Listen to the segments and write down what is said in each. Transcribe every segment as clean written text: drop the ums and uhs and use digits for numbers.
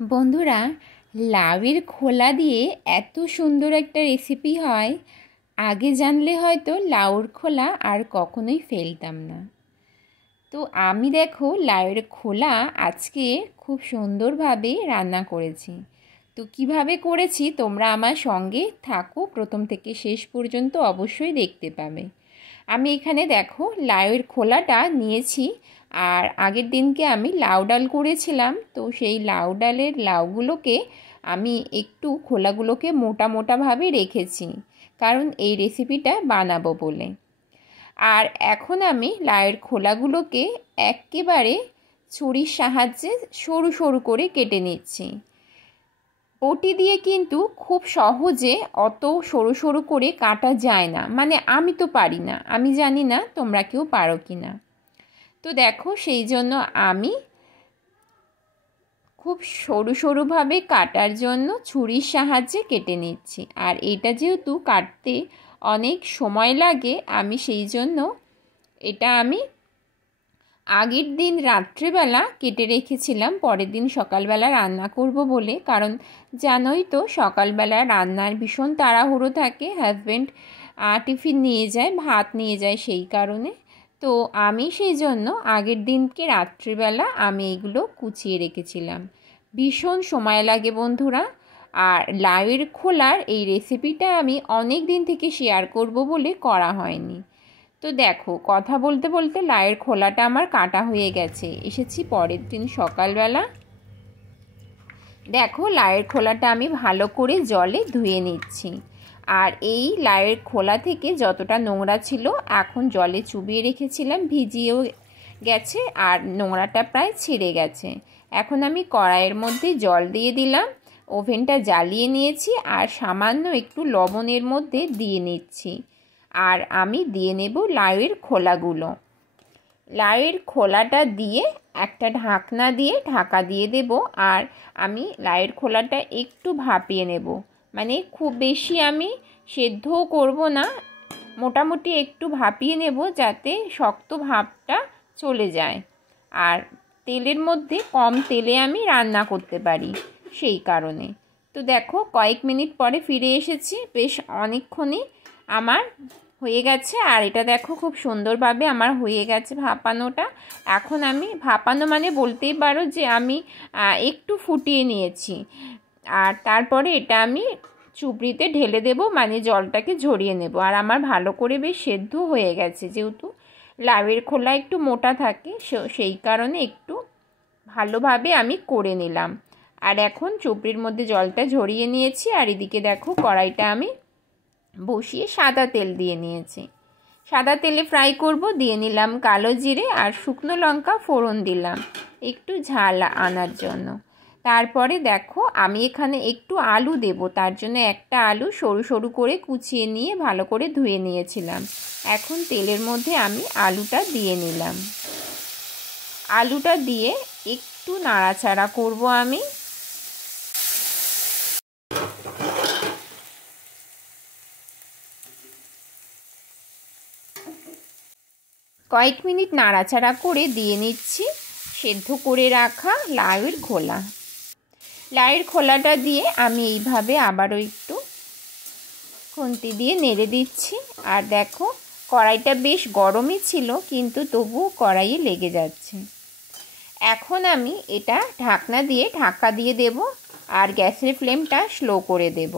বন্ধুরা, লাউয়ের খোলা দিয়ে এত সুন্দর একটা রেসিপি হয়, আগে জানলে হয়তো লাউর খোলা আর কখনোই ফেলতাম না। তো আমি দেখো লাউয়ের খোলা আজকে খুব সুন্দরভাবে রান্না করেছি। তো কিভাবে করেছি তোমরা আমার সঙ্গে থাকো, প্রথম থেকে শেষ পর্যন্ত অবশ্যই দেখতে পাবে। আমি এখানে দেখো লাউয়ের খোলাটা নিয়েছি, আর আগের দিনকে আমি লাউ ডাল করেছিলাম, তো সেই লাউ ডালের লাউগুলোকে আমি একটু খোলাগুলোকে মোটা মোটাভাবে রেখেছি, কারণ এই রেসিপিটা বানাবো বলে। আর এখন আমি লাউয়ের খোলাগুলোকে একেবারে ছুরির সাহায্যে সরু সরু করে কেটে নিচ্ছি। বটি দিয়ে কিন্তু খুব সহজে অত সরু সরু করে কাটা যায় না, মানে আমি তো পারি না, আমি জানি না তোমরা কেউ পারো কি না। তো দেখো সেই জন্য আমি খুব সরু সরুভাবে কাটার জন্য ছুরির সাহায্যে কেটে নিচ্ছি। আর এটা যেহেতু কাটতে অনেক সময় লাগে, আমি সেই জন্য এটা আমি আগের দিন রাত্রেবেলা কেটে রেখেছিলাম, পরের দিন সকালবেলা রান্না করব বলে। কারণ জানোই তো সকালবেলা রান্নার ভীষণ তাড়াহুড়ো থাকে, হাজব্যান্ড টিফিন নিয়ে যায়, ভাত নিয়ে যায়, সেই কারণে। তো আমি সেই জন্য আগের দিনকে রাত্রিবেলা আমি এগুলো কুচিয়ে রেখেছিলাম। ভীষণ সময় লাগে বন্ধুরা। আর লাউয়ের খোলার এই রেসিপিটা আমি অনেক দিন থেকে শেয়ার করব বলে করা হয়নি। তো দেখো কথা বলতে বলতে লাউয়ের খোলাটা আমার কাটা হয়ে গেছে। এসেছি পরের দিন সকালবেলা, দেখো লাউয়ের খোলাটা আমি ভালো করে জলে ধুয়ে নিচ্ছি। আর এই লাউয়ের খোলা থেকে যতটা নোংরা ছিল এখন জলে চুবিয়ে রেখেছিলাম, ভিজিয়েও গেছে আর নোংরাটা প্রায় ছেড়ে গেছে। এখন আমি কড়াইয়ের মধ্যে জল দিয়ে দিলাম, ওভেনটা জ্বালিয়ে নিয়েছি, আর সামান্য একটু লবণের মধ্যে দিয়ে নিচ্ছি। আর আমি দিয়ে নেব লাউয়ের খোলাগুলো। লাউয়ের খোলাটা দিয়ে একটা ঢাকনা দিয়ে ঢাকা দিয়ে দেব। আর আমি লাউয়ের খোলাটা একটু ভাপিয়ে নেব, মানে খুব বেশি আমি সেদ্ধও করব না, মোটামুটি একটু ভাপিয়ে নেব যাতে শক্ত ভাবটা চলে যায়, আর তেলের মধ্যে কম তেলে আমি রান্না করতে পারি, সেই কারণে। তো দেখো কয়েক মিনিট পরে ফিরে এসেছি, বেশ অনেকক্ষণই আমার হয়ে গেছে। আর এটা দেখো খুব সুন্দরভাবে আমার হয়ে গেছে ভাপানোটা। এখন আমি ভাপানো মানে বলতেই পারো যে আমি একটু ফুটিয়ে নিয়েছি। আর তারপরে এটা আমি চুবড়িতে ঢেলে দেব, মানে জলটাকে ঝরিয়ে নেব। আর আমার ভালো করে বেশ সেদ্ধ হয়ে গেছে, যেহেতু লাউয়ের খোলা একটু মোটা থাকে, সেই কারণে একটু ভালোভাবে আমি করে নিলাম। আর এখন চুবড়ির মধ্যে জলটা ঝরিয়ে নিয়েছি। আর এদিকে দেখো কড়াইটা আমি বসিয়ে সাদা তেল দিয়ে নিয়েছি। সাদা তেলে ফ্রাই করব। দিয়ে নিলাম কালো জিরে আর শুকনো লঙ্কা ফোড়ন দিলাম একটু ঝাল আনার জন্য। তারপরে দেখো আমি এখানে একটু আলু দেব, তার জন্য একটা আলু সরু সরু করে কুচিয়ে নিয়ে ভালো করে ধুয়ে নিয়েছিলাম। এখন তেলের মধ্যে আমি আলুটা দিয়ে নিলাম। আলুটা দিয়ে একটু নাড়াচাড়া করব আমি। কয়েক মিনিট নাড়াচাড়া করে দিয়ে নিচ্ছি সেদ্ধ করে রাখা লাউয়ের খোলা। লাউয়ের খোলাটা দিয়ে আমি এইভাবে আবারও একটু খুন্তি দিয়ে নেড়ে দিচ্ছি। আর দেখো কড়াইটা বেশ গরমই ছিল, কিন্তু তবুও কড়াইয়ে লেগে যাচ্ছে। এখন আমি এটা ঢাকনা দিয়ে ঢাকা দিয়ে দেব, আর গ্যাসের ফ্লেমটা স্লো করে দেব।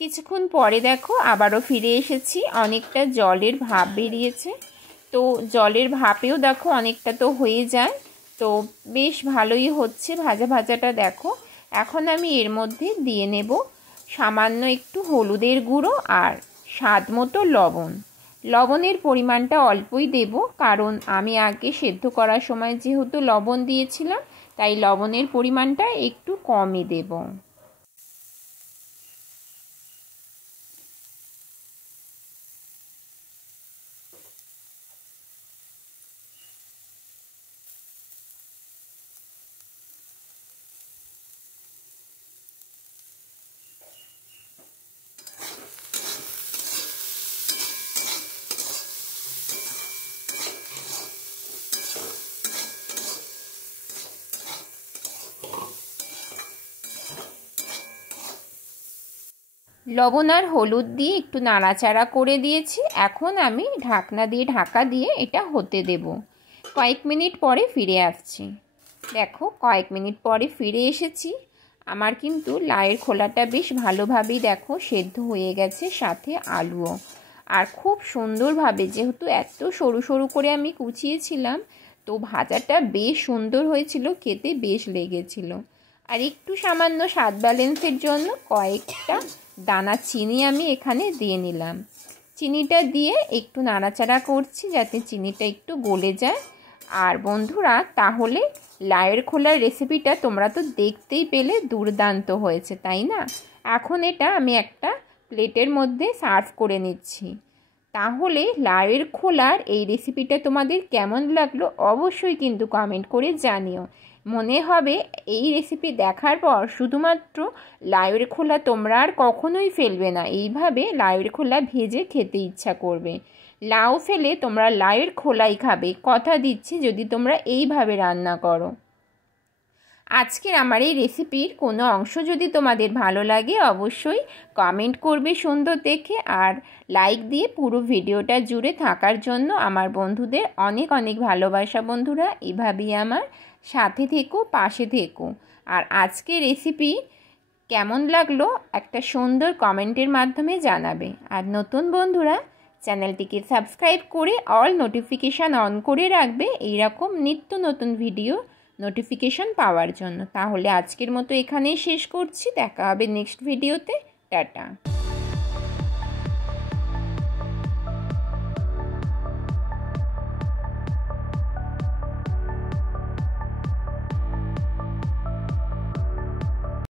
কিছুক্ষণ পরে দেখো আবারও ফিরে এসেছি, অনেকটা জলের ভাপ বেরিয়েছে। তো জলের ভাপেও দেখো অনেকটা তো হয়ে যায়, তো বেশ ভালোই হচ্ছে ভাজা ভাজাটা দেখো। এখন আমি এর মধ্যে দিয়ে নেব সামান্য একটু হলুদের গুঁড়ো আর স্বাদ মতো লবণ। লবণের পরিমাণটা অল্পই দেব, কারণ আমি আগে সেদ্ধ করার সময় যেহেতু লবণ দিয়েছিলাম, তাই লবণের পরিমাণটা একটু কমই দেব। লবণ আর হলুদ দিয়ে একটু নাড়াচাড়া করে দিয়েছি। এখন আমি ঢাকনা দিয়ে ঢাকা দিয়ে এটা হতে দেব। কয়েক মিনিট পরে ফিরে আসছি। দেখো কয়েক মিনিট পরে ফিরে এসেছি। আমার কিন্তু লাউয়ের খোলাটা বেশ ভালোভাবেই দেখো সেদ্ধ হয়ে গেছে, সাথে আলুও। আর খুব সুন্দরভাবে, যেহেতু এত সরু সরু করে আমি কুচিয়েছিলাম, তো ভাজাটা বেশ সুন্দর হয়েছিল, খেতে বেশ লেগেছিল। আর একটু সামান্য স্বাদ ব্যালেন্সের জন্য কয়েকটা দানা চিনি আমি এখানে দিয়ে নিলাম। চিনিটা দিয়ে একটু নাড়াচাড়া করছি যাতে চিনিটা একটু গলে যায়। আর বন্ধুরা, তাহলে লাউয়ের খোলার রেসিপিটা তোমরা তো দেখতেই পেলে দুর্দান্ত হয়েছে, তাই না? এখন এটা আমি একটা প্লেটের মধ্যে সার্ভ করে নিচ্ছি। তাহলে লাউয়ের খোলার এই রেসিপিটা তোমাদের কেমন লাগলো অবশ্যই কিন্তু কমেন্ট করে জানিও। মনে হবে এই রেসিপি দেখার পর শুধুমাত্র লাউয়ের খোলা তোমরা আর কখনোই ফেলবে না, এইভাবে লাউয়ের খোলা ভেজে খেতে ইচ্ছা করবে। লাউ ফেলে তোমরা লাউয়ের খোলাই খাবে, কথা দিচ্ছি, যদি তোমরা এইভাবে রান্না করো। আজকের আমার এই রেসিপির কোনো অংশ যদি তোমাদের ভালো লাগে অবশ্যই কমেন্ট করবে সুন্দর দেখে, আর লাইক দিয়ে পুরো ভিডিওটা জুড়ে থাকার জন্য আমার বন্ধুদের অনেক অনেক ভালোবাসা। বন্ধুরা, এভাবেই আমার সাথে থেকো, পাশে থেকো। আর আজকের রেসিপি কেমন লাগলো একটা সুন্দর কমেন্টের মাধ্যমে জানাবে। আর নতুন বন্ধুরা চ্যানেলটিকে সাবস্ক্রাইব করে অল নোটিফিকেশান অন করে রাখবে এইরকম নিত্য নতুন ভিডিও নোটিফিকেশান পাওয়ার জন্য। তাহলে আজকের মতো এখানেই শেষ করছি, দেখা হবে নেক্সট ভিডিওতে। টাটা।